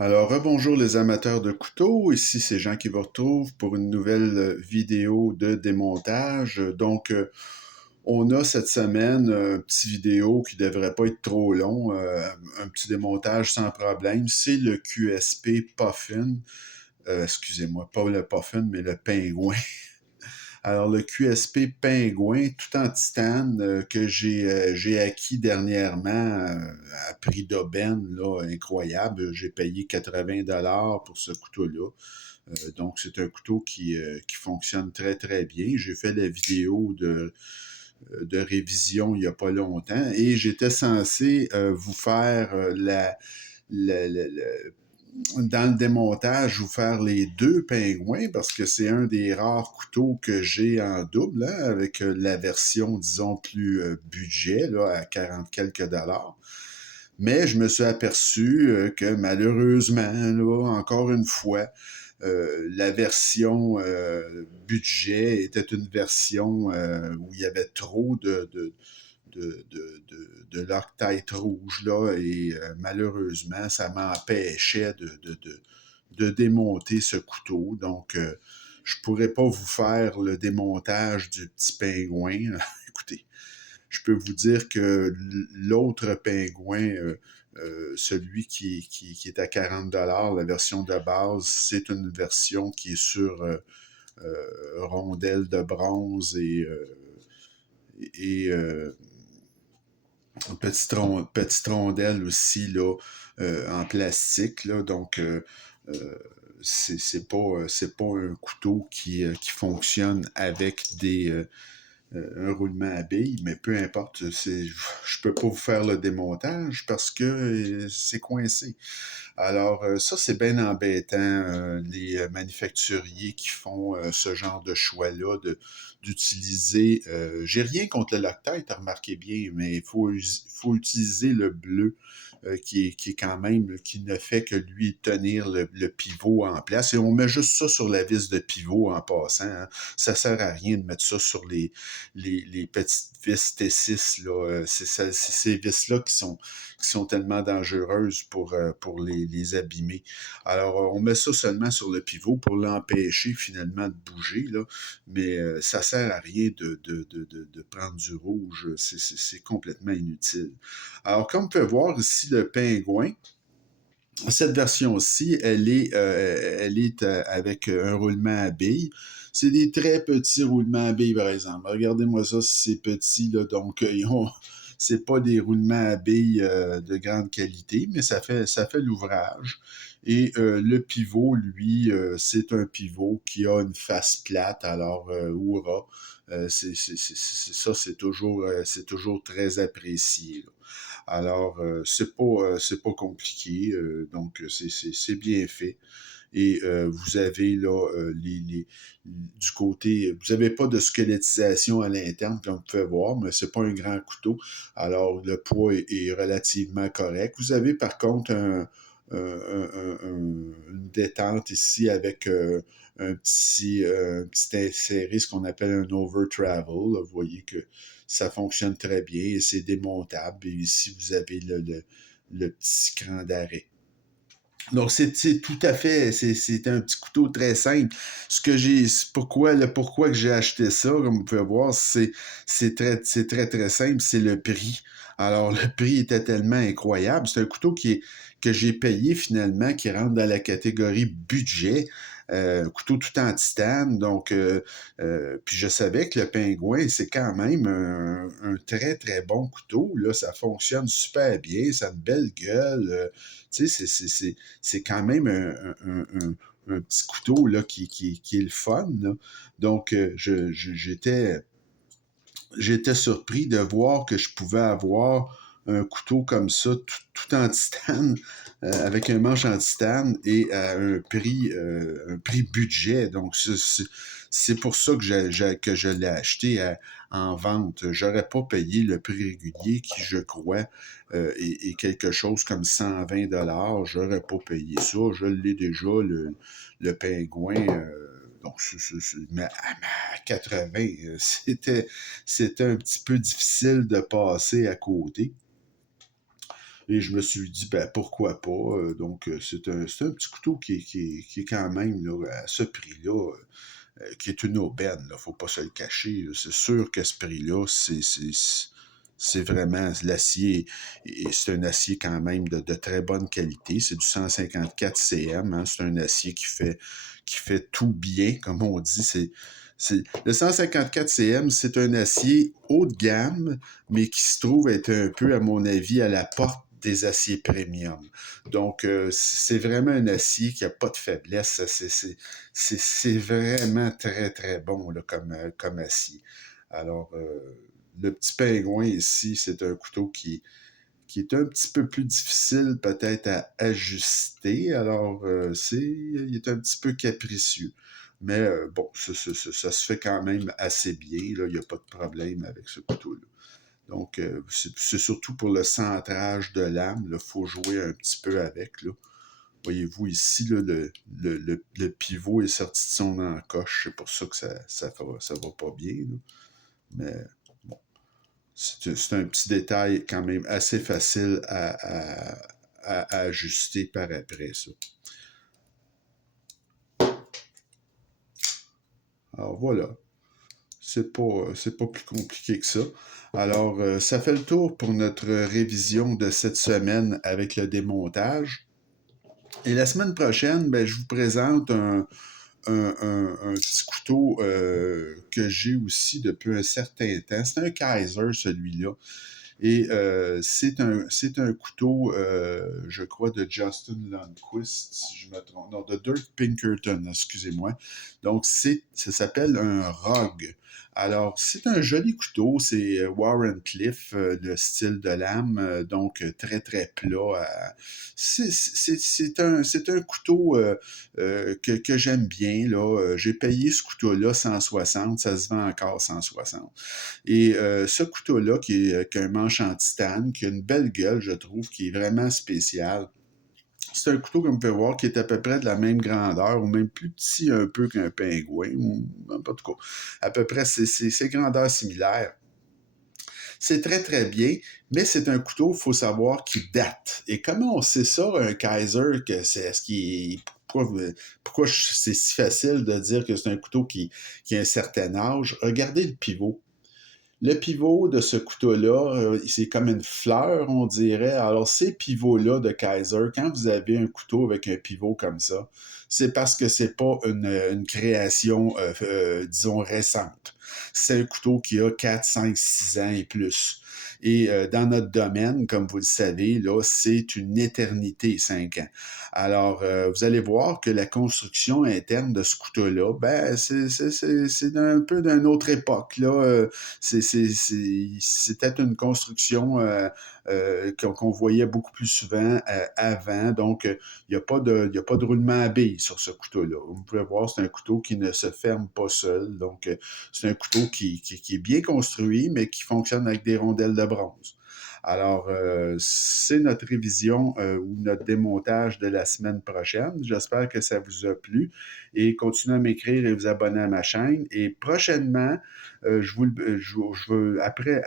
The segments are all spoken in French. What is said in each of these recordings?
Alors, rebonjour les amateurs de couteaux, ici c'est Jean qui vous retrouve pour une nouvelle vidéo de démontage. On a cette semaine un petit vidéo qui devrait pas être trop long, un petit démontage sans problème. C'est le QSP Puffin, excusez-moi, pas le Puffin, mais le pingouin. Alors, le QSP Pingouin, tout en titane, que j'ai acquis dernièrement à prix d'aubaine, là, incroyable. J'ai payé 80 $ pour ce couteau-là. Donc, c'est un couteau qui fonctionne très, très bien. J'ai fait la vidéo de révision il n'y a pas longtemps et j'étais censé vous faire la, dans le démontage, vous faire les deux pingouins parce que c'est un des rares couteaux que j'ai en double, hein, avec la version, disons, plus budget, là, à 40 quelques dollars. Mais je me suis aperçu que malheureusement, là, encore une fois, la version budget était une version où il y avait trop de Loctite rouge, là, et malheureusement, ça m'empêchait de démonter ce couteau. Donc, je pourrais pas vous faire le démontage du petit pingouin. Écoutez, je peux vous dire que l'autre pingouin, celui qui est à 40 $, la version de base, c'est une version qui est sur rondelle de bronze et petite rondelle aussi là, en plastique. Là, donc, c'est pas un couteau qui fonctionne avec un roulement à billes, mais peu importe, je peux pas vous faire le démontage parce que c'est coincé. Alors, ça, c'est bien embêtant, les manufacturiers qui font ce genre de choix-là, d'utiliser... j'ai rien contre le Loctite, remarquez bien, mais faut utiliser le bleu qui est quand même, qui ne fait que lui tenir le pivot en place. Et on met juste ça sur la vis de pivot en passant. Hein. Ça sert à rien de mettre ça sur les petites vis T6. Là. C'est ces vis-là qui sont tellement dangereuses pour les abîmer. Alors, on met ça seulement sur le pivot pour l'empêcher finalement de bouger, là, mais ça sert à rien de prendre du rouge, c'est complètement inutile. Alors, comme on peut voir ici, le pingouin, cette version-ci, elle est avec un roulement à billes. C'est des très petits roulements à billes, par exemple. Regardez-moi ça, c'est petit, là, donc c'est pas des roulements à billes de grande qualité, mais ça fait l'ouvrage. Et le pivot, lui, c'est un pivot qui a une face plate, alors Oura. Ça, c'est toujours très apprécié. Là. Alors, c'est pas compliqué, donc c'est bien fait. Et vous avez là du côté, vous n'avez pas de squelettisation à l'interne comme vous pouvez voir, mais c'est pas un grand couteau. Alors le poids est relativement correct. Vous avez par contre une détente ici avec un petit inséré, ce qu'on appelle un over travel. Là. Vous voyez que ça fonctionne très bien et c'est démontable. Et ici, vous avez le petit cran d'arrêt. Donc, c'est tout à fait, c'est un petit couteau très simple. Ce que j'ai, le pourquoi que j'ai acheté ça, comme vous pouvez voir, c'est très, très simple, c'est le prix. Alors, le prix était tellement incroyable. C'est un couteau que j'ai payé finalement, qui rentre dans la catégorie budget. Couteau tout en titane, donc puis je savais que le pingouin, c'est quand même un très très bon couteau, là, ça fonctionne super bien, ça a une belle gueule, tu sais, c'est quand même un petit couteau là, qui est le fun. Là. Donc, j'étais surpris de voir que je pouvais avoir un couteau comme ça, tout en titane, avec un manche en titane et à un prix budget. Donc, c'est pour ça que je l'ai acheté en vente. J'aurais pas payé le prix régulier qui, je crois, est quelque chose comme 120 $. J'aurais pas payé ça. Je l'ai déjà, le pingouin. Donc, mais à 80, c'était un petit peu difficile de passer à côté. Et je me suis dit, ben pourquoi pas. Donc, c'est un petit couteau qui est quand même là, à ce prix-là, qui est une aubaine. Là, faut pas se le cacher. Là. C'est sûr que ce prix-là, c'est vraiment l'acier, et c'est un acier quand même de très bonne qualité. C'est du 154 cm. Hein. C'est un acier qui fait tout bien, comme on dit. Le 154 cm, c'est un acier haut de gamme, mais qui se trouve être un peu, à mon avis, à la porte des aciers premium. Donc, c'est vraiment un acier qui n'a pas de faiblesse. C'est vraiment très, très bon là, comme acier. Alors, le petit pingouin ici, c'est un couteau qui est un petit peu plus difficile peut-être à ajuster. Alors, il est un petit peu capricieux. Mais bon, ça se fait quand même assez bien. Là. Il n'y a pas de problème avec ce couteau-là. Donc, c'est surtout pour le centrage de lame. Il faut jouer un petit peu avec. Là. Voyez-vous ici, là, le pivot est sorti de son encoche. C'est pour ça que ça va pas bien. Là. Mais bon, c'est un petit détail quand même assez facile à ajuster par après, ça. Alors voilà, c'est pas plus compliqué que ça. Alors, ça fait le tour pour notre révision de cette semaine avec le démontage. Et la semaine prochaine, ben, je vous présente un petit couteau que j'ai aussi depuis un certain temps. C'est un Kaiser, celui-là. Et c'est un couteau, je crois, de Justin Lundquist, si je me trompe. Non, de Dirk Pinkerton, excusez-moi. Donc, ça s'appelle un Rogue. Alors, c'est un joli couteau. C'est Warren Cliff, le style de lame, donc très, très plat. C'est un couteau que j'aime bien. Là. J'ai payé ce couteau-là 160. Ça se vend encore 160. Et ce couteau-là, qui a un manche en titane, qui a une belle gueule, je trouve, qui est vraiment spécial. C'est un couteau, comme vous pouvez voir, qui est à peu près de la même grandeur, ou même plus petit un peu qu'un pingouin, ou en tout cas, à peu près, c'est grandeur similaire. C'est très, très bien, mais c'est un couteau, il faut savoir, qui date. Et comment on sait ça, un Kaiser, que c'est ce qui est. Pourquoi c'est si facile de dire que c'est un couteau qui a un certain âge? Regardez le pivot. Le pivot de ce couteau-là, c'est comme une fleur, on dirait. Alors, ces pivots-là de Kaiser, quand vous avez un couteau avec un pivot comme ça, c'est parce que c'est pas une création, disons, récente. C'est un couteau qui a 4, 5, 6 ans et plus. Et dans notre domaine, comme vous le savez, là, c'est une éternité, 5 ans. Alors, vous allez voir que la construction interne de ce couteau-là, ben, c'est un peu d'une autre époque. Là. C'était une construction qu'on voyait beaucoup plus souvent avant. Donc, il n'y a pas de roulement à billes sur ce couteau-là. Vous pouvez voir, c'est un couteau qui ne se ferme pas seul. Donc, c'est un couteau qui est bien construit, mais qui fonctionne avec des rondelles de bronze. Alors, c'est notre révision ou notre démontage de la semaine prochaine. J'espère que ça vous a plu et continuez à m'écrire et vous abonner à ma chaîne. Et prochainement, après,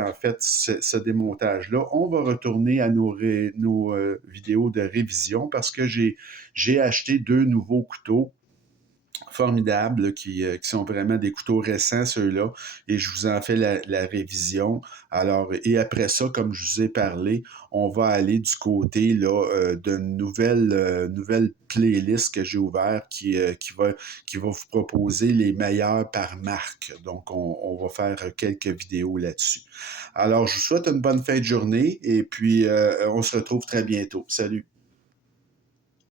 en fait, ce démontage-là, on va retourner à nos vidéos de révision parce que j'ai acheté 2 nouveaux couteaux formidables là, qui sont vraiment des couteaux récents, ceux-là, et je vous en fais la révision. Alors, et après ça, comme je vous ai parlé, on va aller du côté là, d'une nouvelle playlist que j'ai ouverte qui va vous proposer les meilleurs par marque. Donc, on va faire quelques vidéos là-dessus. Alors, je vous souhaite une bonne fin de journée et puis on se retrouve très bientôt. Salut!